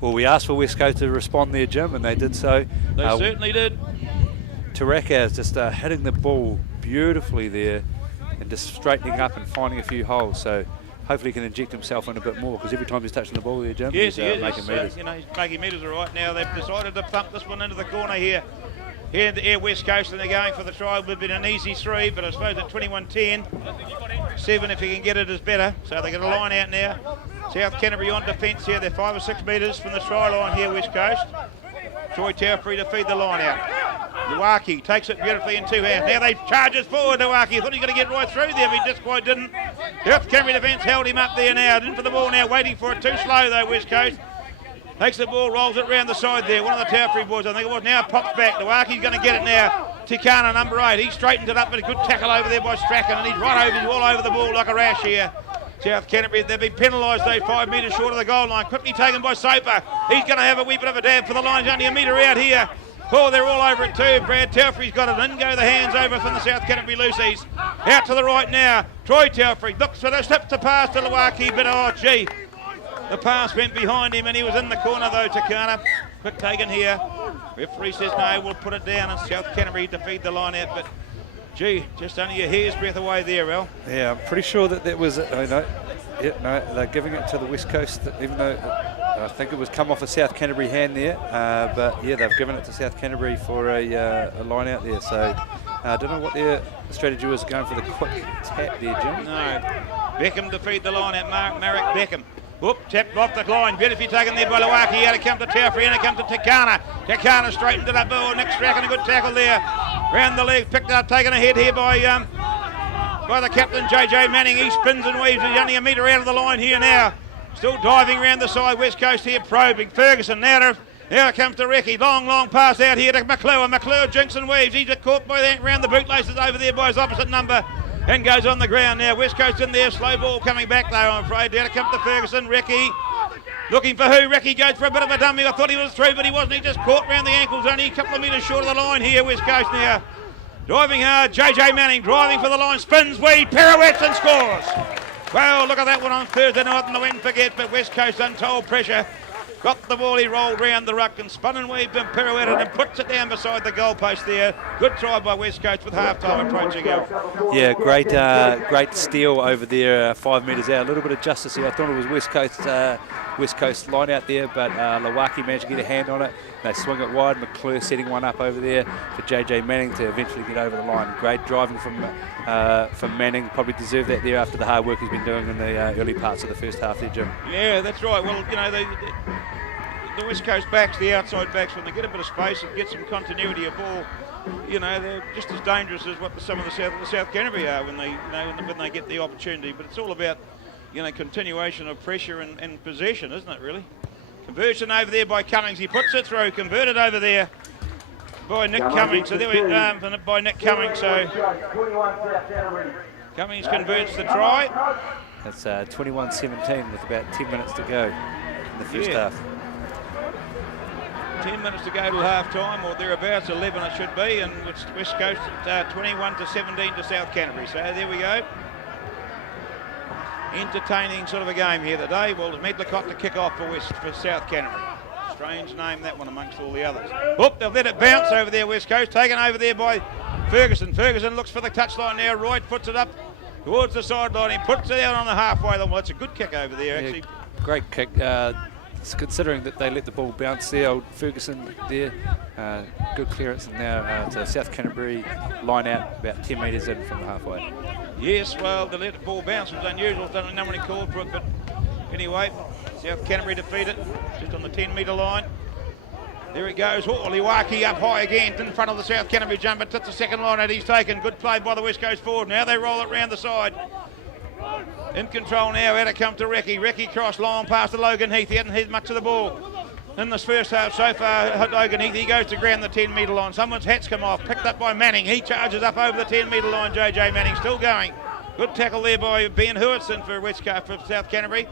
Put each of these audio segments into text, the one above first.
Well, we asked for West Coast to respond there, Jim, and they did so. They certainly did. Taraka is just hitting the ball beautifully there and just straightening up and finding a few holes. So hopefully he can inject himself in a bit more, because every time he's touching the ball there, Jim, yes, he's making metres. He's making metres all right now. They've decided to thump this one into the corner here. Here in the Air West Coast, and they're going for the try. It would have been an easy 3, but I suppose at 21-10, 7 if he can get it is better. So they get a line out now. South Canterbury on defence here. They're 5 or 6 metres from the try line here, West Coast. Troy Telfrey to feed the line out. Luaki takes it beautifully in 2 hands. Now they charges forward, Luaki. Thought he was going to get right through there, but he just quite didn't. South Canterbury defence held him up there now. In for the ball now, waiting for it. Too slow though, West Coast. Takes the ball, rolls it round the side there. One of the Telfrey boys, I think it was, now pops back. Luaki's going to get it now. Tikana, number 8. He straightened it up, but a good tackle over there by Strachan, and he's right over, he's all over the ball like a rash here. South Canterbury, they've been penalised though, 5 metres short of the goal line. Quickly taken by Soper. He's going to have a wee bit of a dab for the line. He's only a metre out here. Oh, they're all over it too. Brad Telfrey's got it. In go the hands over from the South Canterbury Lucies. Out to the right now. Troy Telfrey looks for the steps to pass to Luaki, but oh gee. The pass went behind him and he was in the corner though, Takana. Quick taken here. Referee says no, we'll put it down, and South Canterbury to feed the line out, but gee, just only a hair's breadth away there, Al. Yeah, I'm pretty sure that was it. They're giving it to the West Coast, even though I think it was come off a South Canterbury hand there. But yeah, they've given it to South Canterbury for a line out there. So I don't know what their strategy was, going for the quick tap there, Jim. No, Beckham to feed the line out, Marek Beckham. Whoop, tapped off the line, beautifully taken there by Luaki. Out it comes to Telfrey, and it comes to Takana. Takana straightened it up. Oh, Nick Strachan, a good tackle there. Round the leg, picked it up, taken a head here by the captain, JJ Manning. He spins and weaves. He's only a metre out of the line here now. Still diving round the side, West Coast here, probing. Ferguson now it comes to Recce. Long pass out here to McClure. McClure jinks and weaves. He's caught by that round the bootlaces over there by his opposite number. And goes on the ground now. West Coast in there. Slow ball coming back though, I'm afraid. Down it comes to Ferguson. Recce looking for who? Recce goes for a bit of a dummy. I thought he was through, but he wasn't. He just caught round the ankles. Only a couple of metres short of the line here. West Coast now. Driving hard. JJ Manning driving for the line. Spins, weed, pirouettes and scores. Well, look at that one on Thursday night and the wind forget, but West Coast untold pressure. Got the ball, he rolled round the ruck and spun and weaved and pirouetted and puts it down beside the goalpost there. Good try by West Coast with half-time approaching out. Yeah, great steal over there, 5 metres out. A little bit of justice here. I thought it was West Coast line out there, but Luaki managed to get a hand on it. They swing it wide. McClure setting one up over there for JJ Manning to eventually get over the line. Great driving from Manning. Probably deserved that there after the hard work he's been doing in the early parts of the first half there, Jim. Yeah, that's right. Well, you know, the West Coast backs, the outside backs, when they get a bit of space and get some continuity of ball, you know, they're just as dangerous as what some of the South Canterbury are when they get the opportunity. But it's all about, you know, continuation of pressure and possession, isn't it, really? Conversion over there by Cummings. He puts it through. Converted over there by Nick Cummings. So there we by Nick Cummings. So Cummings converts the try. That's 21-17 with about 10 minutes to go in the first half. 10 minutes to go till half time, or thereabouts, 11 it should be, and it's West Coast at 21-17 to South Canterbury. So there we go. Entertaining sort of a game here today. Well, Medlicott to kick off for South Canterbury. Strange name, that one, amongst all the others. Whoop, they've let it bounce over there, West Coast. Taken over there by Ferguson. Ferguson looks for the touchline now. Right, puts it up towards the sideline. He puts it out on the halfway line. Well, it's a good kick over there, actually. Great kick. Considering that they let the ball bounce there, old Ferguson there. Good clearance, and now to South Canterbury line out about 10 metres in from the halfway. Yes, well, to let the ball bounce was unusual. No one called for it, but anyway, South Canterbury defeated just on the 10-metre line. There it goes. Oh, Liwaki up high again in front of the South Canterbury jumper. That's the second line that he's taken. Good play by the West Coast forward. Now they roll it round the side. In control now, out it comes to Recce. Recce cross long past to Logan Heath. He hadn't hit much of the ball in this first half so far. Logan Heath, he goes to ground the 10-metre line. Someone's hat's come off, picked up by Manning. He charges up over the 10-metre line. JJ Manning still going. Good tackle there by Ben Hewitson for South Canterbury.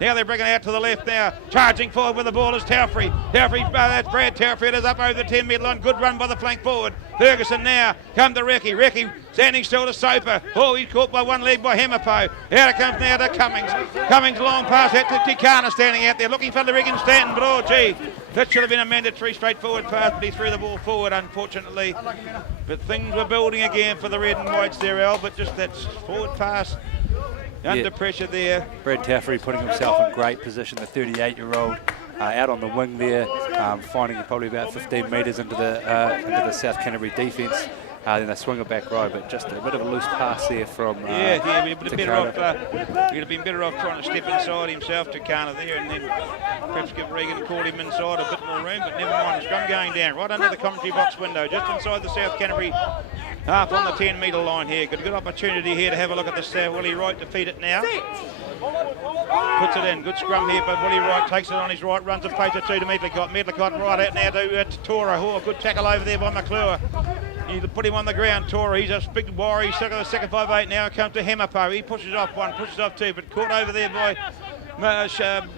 Now they're bringing it out to the left now. Charging forward with the ball is Taufree. That's Brad Taufree. It is up over the 10 metre line. Good run by the flank forward. Ferguson now. Come to Ricky. Ricky standing still to Soper. Oh, he's caught by one leg by Hemapo. Out it comes now to Cummings. Cummings long pass out to Tikana standing out there looking for the Regan Stanton. But oh, gee, that should have been a mandatory straightforward pass, but he threw the ball forward, unfortunately. But things were building again for the red and whites there, Al, but just that forward pass. Under pressure there. Brad Taufree putting himself in great position, the 38-year-old out on the wing there, finding probably about 15 metres into the South Canterbury defence. Then they swing it back right, but just a bit of a loose pass there from we'd have been better off trying to step inside himself to Kana there and then perhaps give Regan caught him inside a bit more room, but never mind. The scrum going down right under the commentary box window, just inside the South Canterbury half on the 10 metre line here. Good opportunity here to have a look at this. Willie Wright to feed it now. Puts it in. Good scrum here, but Willie Wright takes it on his right, runs a pace or two to Medlicott. Medlicott right out now to Tora. Oh, good tackle over there by McClure. You put him on the ground, Tora. He's a big warrior. He's stuck at the second 5'8". Now it comes to Hemapo. He pushes off one, pushes off two, but caught over there by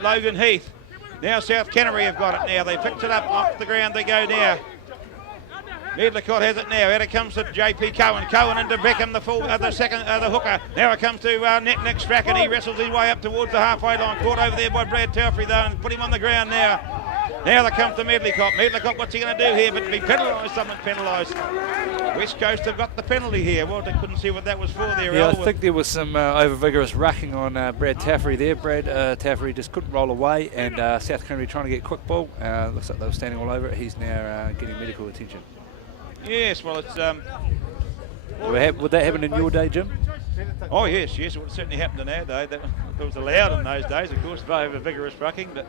Logan Heath. Now South Canterbury have got it now. They picked it up off the ground. They go now. Medlicott has it now. Out it comes to JP Cohen. Cohen into Beckham, the hooker. Now it comes to Nick Strachan. He wrestles his way up towards the halfway line. Caught over there by Brad Taufree though, and put him on the ground now. Now they come to Medlicott. Medlicott, what's he going to do here? But to be penalised, someone's penalised. West Coast have got the penalty here. Well, they couldn't see what that was for there. Yeah, I think there was some over-vigorous rucking on Brad Taufree there. Brad Taufree just couldn't roll away, and South Canterbury trying to get quick ball. Looks like they were standing all over it. He's now getting medical attention. Yes, well, it's... would that happen in your day, Jim? Oh, yes, it would certainly happen in our day. That was allowed in those days, of course, over vigorous rucking, but...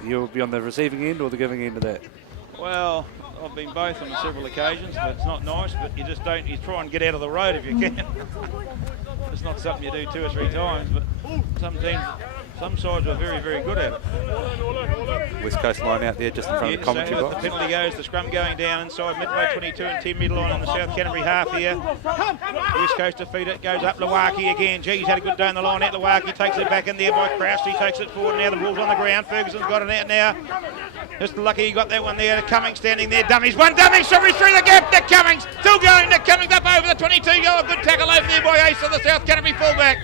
You'll be on the receiving end or the giving end of that? Well, I've been both on several occasions, but it's not nice, but you just don't, you try and get out of the road if you can. It's not something you do 2 or 3 times, but some teams, some sides are very, very good at it. West Coast line out there just in front of the commentary box. The penalty goes, the scrum going down inside midway 22 and 10 metre line on the South Canterbury half here. West Coast defeat it, goes up Lawaki again. Gee, he's had a good day on the line. At Lawaki takes it back in there by Kraus. He takes it forward now. The ball's on the ground. Ferguson's got it out now. Just lucky he got that one there. Cummings standing there. Dummies. One dummy. Shivers through the gap. Nick Cummings still going. Nick Cummings up over the 22. Go a good tackle over there by Ace of the South Canterbury fullback.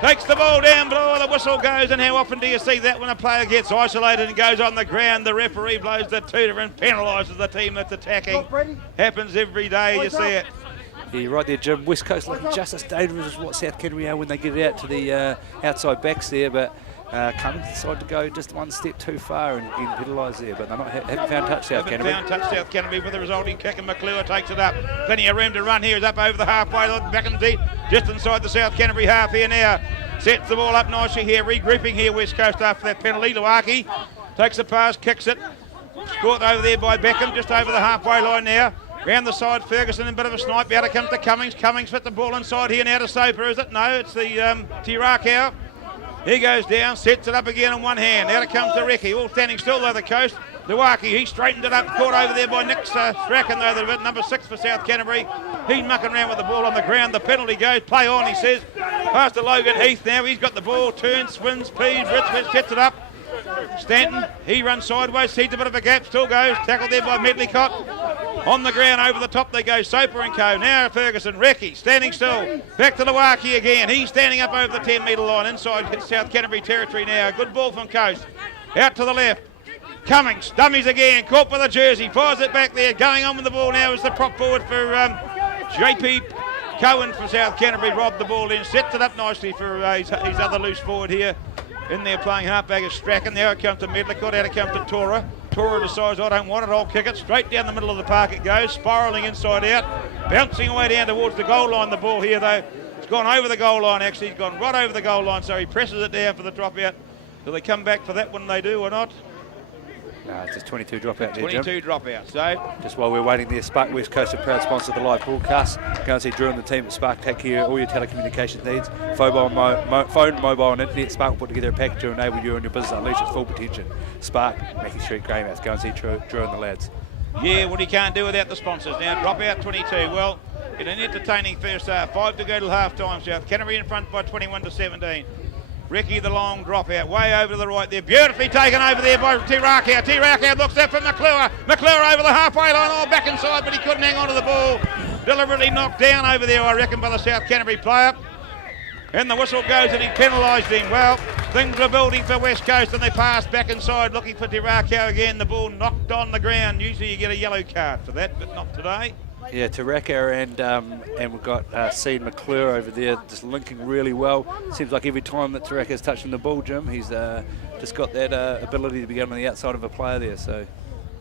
Takes the ball down, but oh, the whistle goes, and how often do you see that when a player gets isolated and goes on the ground? The referee blows the tooter and penalises the team that's attacking. Happens every day, you see it. Yeah, right there, Jim. West Coast looking just as dangerous as what South Canterbury are when they get it out to the outside backs there, but Cummings decided to go just one step too far and getting penalised there, but they haven't found touch, South Canterbury. Haven't found touch, South Canterbury, with the resulting kick, and McClure takes it up. Plenty of room to run here. He's up over the halfway line, back in deep, just inside the South Canterbury half here now. Sets the ball up nicely here, regrouping here West Coast after that penalty. Luaki takes the pass, kicks it. Scored over there by Beckham, just over the halfway line now. Round the side, Ferguson in a bit of a snipe. Out it comes to Cummings. Cummings fit the ball inside here now to Soper, is it? No, it's the Tirakau. He goes down, sets it up again in one hand. Out it comes to Recchi, all standing still though, the coast. Luaki, he straightened it up, caught over there by Nick Strachan though, the number 6 for South Canterbury. He's mucking around with the ball on the ground. The penalty goes, play on, he says. Pass to Logan Heath now. He's got the ball, turns, spins, pees, Richmond sets it up. Stanton, he runs sideways, sees a bit of a gap, still goes. Tackled there by Medlicott. On the ground, over the top they go, Soper and co. Now Ferguson, Recchi, standing still. Back to Luaki again. He's standing up over the 10 metre line. Inside South Canterbury territory now. Good ball from Coast. Out to the left. Cummings, dummies again, caught by the jersey, fires it back there. Going on with the ball now is the prop forward for JP Cohen from South Canterbury. Robbed the ball in, sets it up nicely for his other loose forward here. In there playing halfback is Strachan. Now it comes to Medlicott, out it comes to Tora. Tora decides, I don't want it, I'll kick it. Straight down the middle of the park it goes, spiralling inside out. Bouncing away down towards the goal line, the ball here though. It's gone over the goal line actually, it's gone right over the goal line, so he presses it down for the drop out. Do they come back for that one, they do or not? No, it's just 22 dropout there, 22 dropout, so... Just while we're waiting there, Spark West Coast, a proud sponsor of the live broadcast. Go and see Drew and the team at Spark take care of all your telecommunications needs. Phone, mobile and internet. Spark will put together a package to enable you and your business to unleash its full potential. Spark, Mackie Street, Greymouth. Go and see Drew and the lads. Yeah, well, you can't do without the sponsors. Now, dropout 22. Well, in an entertaining first half. 5 to go till half time. South Canterbury in front by 21 to 17. Ricky the long drop out, way over to the right there. Beautifully taken over there by Te Rakau. Te Rakau looks out for McClure. McClure over the halfway line, all back inside, but he couldn't hang on to the ball. Deliberately knocked down over there, I reckon, by the South Canterbury player. And the whistle goes and he penalised him. Well, things were building for West Coast and they passed back inside looking for Te Rakau again. The ball knocked on the ground. Usually you get a yellow card for that, but not today. Yeah, Te Rakau and we've got Sean McClure over there just linking really well. Seems like every time that Te Rakau's touching the ball, Jim, he's just got that ability to be on the outside of a player there, so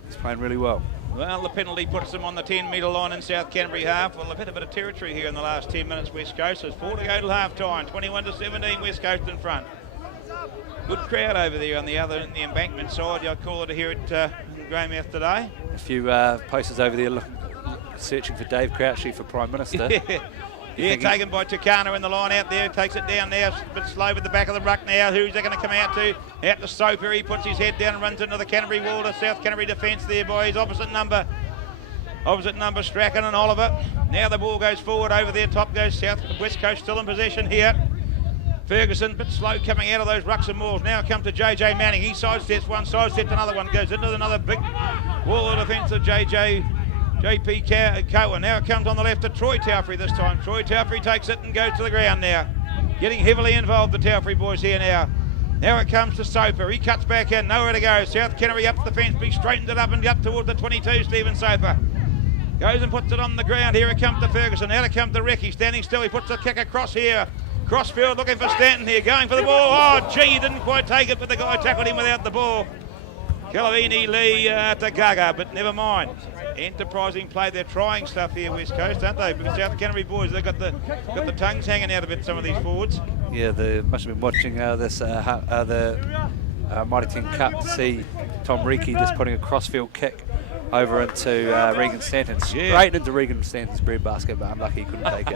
he's playing really well. Well, the penalty puts them on the 10-metre line in South Canterbury half. Well, they've had a bit of territory here in the last 10 minutes, West Coast. There's 4 to go till half-time, 21-17, West Coast in front. Good crowd over there on the embankment side. I call it here at Greymouth today. A few posters over there searching for Dave Crouchley for Prime Minister. Yeah, taken by Takano in the line out there, takes it down now, a bit slow with the back of the ruck now. Who's they going to come out to? Out to Soper, he puts his head down and runs into the Canterbury wall to South Canterbury defence there by his opposite number Strachan and Oliver. Now the ball goes forward over there, top goes West Coast still in possession here. Ferguson, bit slow coming out of those rucks and mauls. Now come to JJ Manning, he sidesteps one, sidesteps another one, goes into another big wall of defence of JP Cohen. Now it comes on the left to Troy Taufrey this time. Troy Taufrey takes it and goes to the ground now. Getting heavily involved, the Taufrey boys here now. Now it comes to Soper. He cuts back in, nowhere to go. South Canterbury up the fence, but he straightens it up and up towards the 22, Stephen Soper. Goes and puts it on the ground. Here it comes to Ferguson. Now it comes to Ricky. Standing still, he puts a kick across here. Crossfield looking for Stanton here, going for the ball. Oh, gee, he didn't quite take it, but the guy tackled him without the ball. Kalavini Lee to Gaga, but never mind. Enterprising play. They're trying stuff here, West Coast, aren't they? Because South Canterbury boys, they've got the tongues hanging out a bit, some of these forwards. Yeah, they must have been watching the Mighty 10 Cup to see Tom Reiki just putting a crossfield kick over into Regan Stanton. Straight into Regan Stanton's breadbasket, but unlucky he couldn't take it.